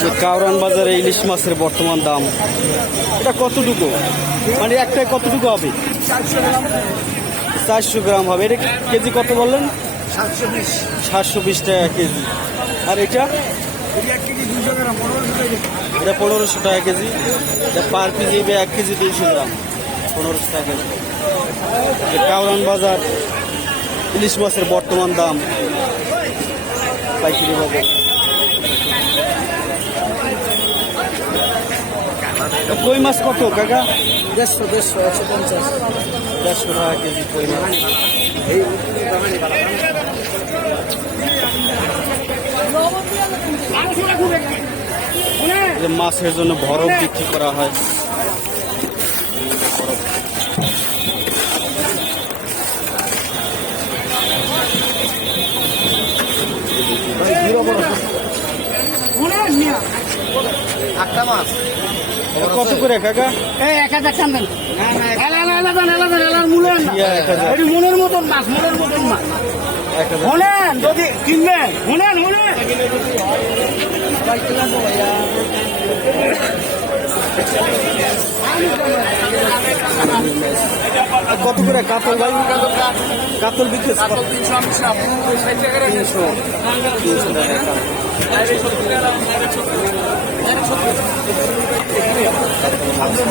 যে কাউরান বাজারে ইলিশ মাছের বর্তমান দাম, এটা কতটুকু? মানে একটাই কতটুকু হবে? চারশো গ্রাম হবে। এটা কেজি কত বললেন? সাতশো বিশ। টাকা কেজি। আর এটা? এটা পনেরোশো টাকা কেজি। এটা পার কেজি এক কেজি দুইশো গ্রাম। পনেরোশো টাকা কেজি। কাউরান বাজার ইলিশ মাছের বর্তমান দাম। পাইকারি বাজার। কই মাছ কত কাকা? দেড়শো দেড়শো একশো পঞ্চাশ। দেড়শো টাকা কেজি কই মাছ? যে মাছের জন্য বরফ বিক্রি করা হয়। আটটা মাছ। কত করে কাকা? এই এক হাজার টান দেন। মনের মতন মাছ মনের মতন মাছ। যদি কিনবেন কত করে কাতল ভাই? কাতল বিক্রি তিনশো। তিনশো টাকা। কাতল।